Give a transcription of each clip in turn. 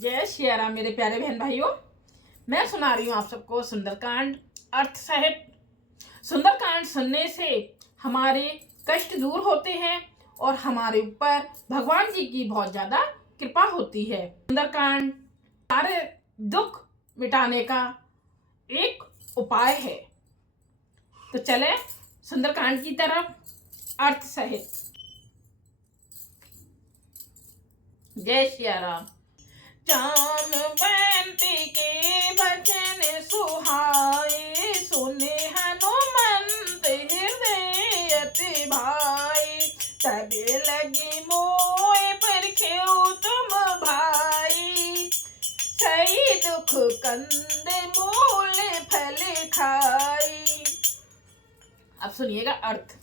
जय श्री राम मेरे प्यारे बहन भाइयों। मैं सुना रही हूँ आप सबको सुंदरकांड अर्थ सहित। सुंदरकांड सुनने से हमारे कष्ट दूर होते हैं और हमारे ऊपर भगवान जी की बहुत ज्यादा कृपा होती है। सुंदरकांड सारे दुख मिटाने का एक उपाय है। तो चले सुंदरकांड की तरफ अर्थ सहित। जय श्री राम। जामवंती के भजन सुहाए, सुने हनुमंत हृदय अति भाई। तब लगी मोय परख्यो तुम भाई, सही दुख कंद मूल फल खाई। अब सुनिएगा अर्थ।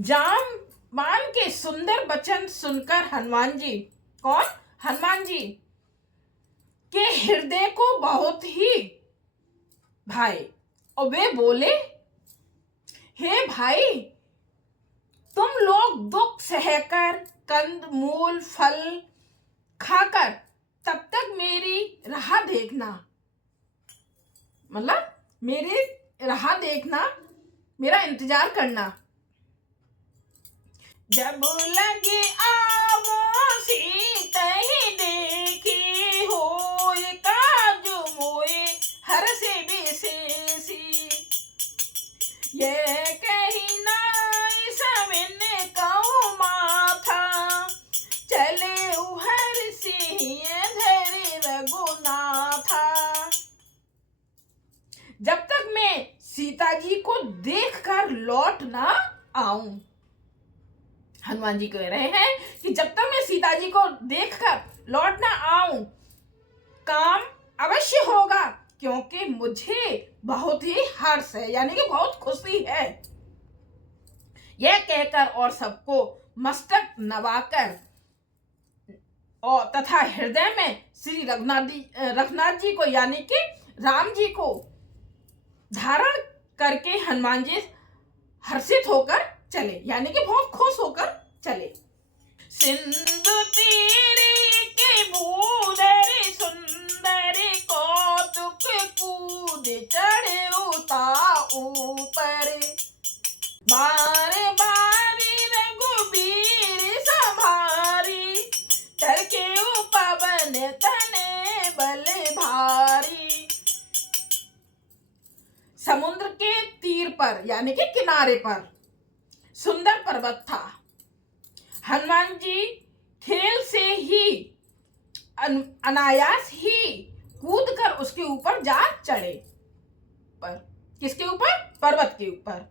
जामवान के सुंदर वचन सुनकर हनुमान जी, कौन? हनुमान जी के हृदय को बहुत ही भाई और वे बोले, हे भाई, तुम लोग दुख सहकर कंद मूल फल खाकर तब तक मेरी राह देखना, मतलब मेरी राह देखना, मेरा इंतजार करना। जब लगे आवो सीता ही देखी, होय काज मोए हर से विशेषी। ये कही नाई सविन कहूँ माथा, चले उहर सिंह धरे रघुनाथा। जब तक मैं सीता जी को देखकर लौट ना आऊं, हनुमान जी कह रहे हैं कि जब तक मैं सीता जी को देखकर लौट ना आऊं, काम अवश्य होगा, क्योंकि मुझे बहुत ही हर्ष है, यानी कि बहुत खुशी है। यह कहकर और सबको मस्तक नवाकर और तथा हृदय में श्री रघुनाथ जी को यानी कि राम जी को धारण करके हनुमान जी हर्षित होकर चले, यानी कि बहुत खुश होकर चले। सिंधु तीरे के भूधर सुंदर, कौतुक कूद चढ़े उता ऊपर। बार बार रघुबीर संभारी, तरके पवन तने बल भारी। समुद्र के तीर पर यानी कि किनारे पर सुंदर पर्वत था। हनुमान जी खेल से ही अनायास ही कूदकर उसके ऊपर जा चढ़े। पर किसके ऊपर? पर्वत के ऊपर।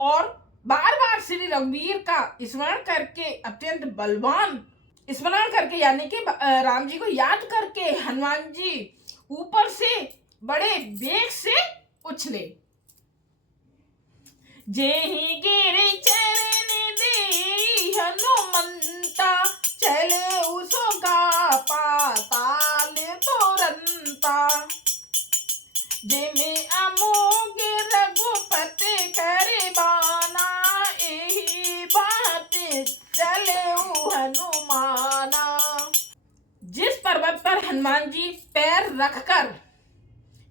और बार बार श्री रघुवीर का स्मरण करके, अत्यंत बलवान स्मरण करके यानी कि राम जी को याद करके हनुमान जी ऊपर से बड़े वेग से उछले। जेहि गिरि चरण दी हनुमंता, चले उसका पाताल तुरंता। जिमि अमोघ रघुपति कर बाना, एहि बात चले हनुमाना। जिस पर्वत पर हनुमान जी पैर रखकर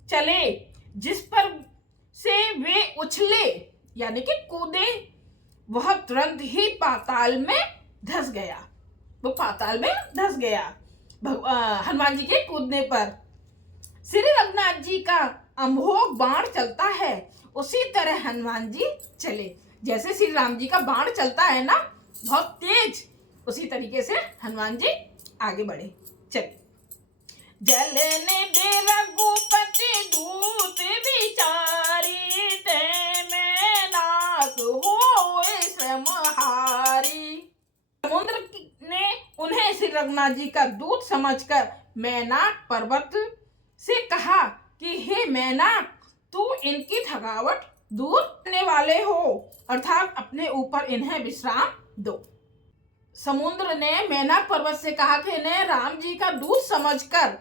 चले, जिस पर से वे उछले यानी कि कूदे, वह तुरंत ही पाताल में धंस गया। वो पाताल में धंस गया हनुमान जी के कूदने पर। श्री रघुनाथ जी का अमोघ बाण चलता है, उसी तरह हनुमान जी चले। जैसे श्री राम जी का बाण चलता है ना, बहुत तेज, उसी तरीके से हनुमान जी आगे बढ़े, चले। जलने दे रघुपति दूत विचारी, ते में नाक होए श्रमहारी। समुद्र ने उन्हें श्री रघुनाथ जी का दूत समझकर मैनाक पर्वत से कहा कि हे मैनाक, तू इनकी थकावट दूर करने वाले हो, अर्थात अपने ऊपर इन्हें विश्राम दो। समुद्र ने मैनाक पर्वत से कहा कि इन्हें राम जी का दूत समझकर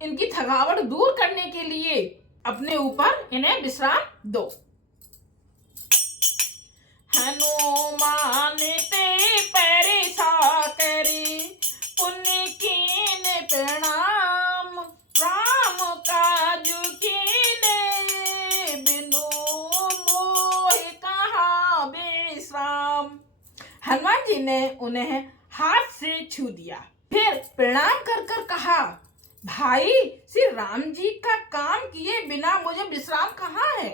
इनकी थकावट दूर करने के लिए अपने ऊपर इन्हें विश्राम दो। हनुमान ते पैरे सा करी, पुण्य कीन जी ने उन्हें हाथ से छू दिया। फिर प्रणाम कर कर कहा, भाई श्री राम जी का काम किए बिना मुझे विश्राम कहाँ है।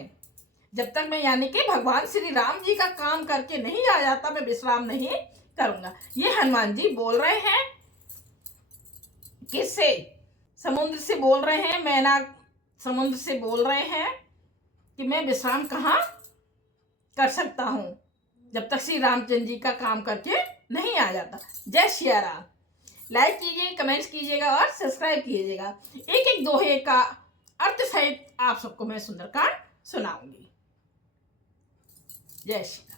जब तक मैं यानी कि भगवान श्री राम जी का काम करके नहीं आ जाता मैं विश्राम नहीं करूंगा। ये हनुमान जी बोल रहे हैं किससे? समुद्र से बोल रहे हैं, मैनाक समुद्र से बोल रहे हैं कि मैं विश्राम कहाँ कर सकता हूँ जब तक श्री रामचंद्र जी का काम करके नहीं आ जाता। जय श्री राम। लाइक कीजिए, कमेंट्स कीजिएगा और सब्सक्राइब कीजिएगा। एक एक दोहे का अर्थ सहित आप सबको मैं सुंदरकांड सुनाऊंगी। जय श्री राम।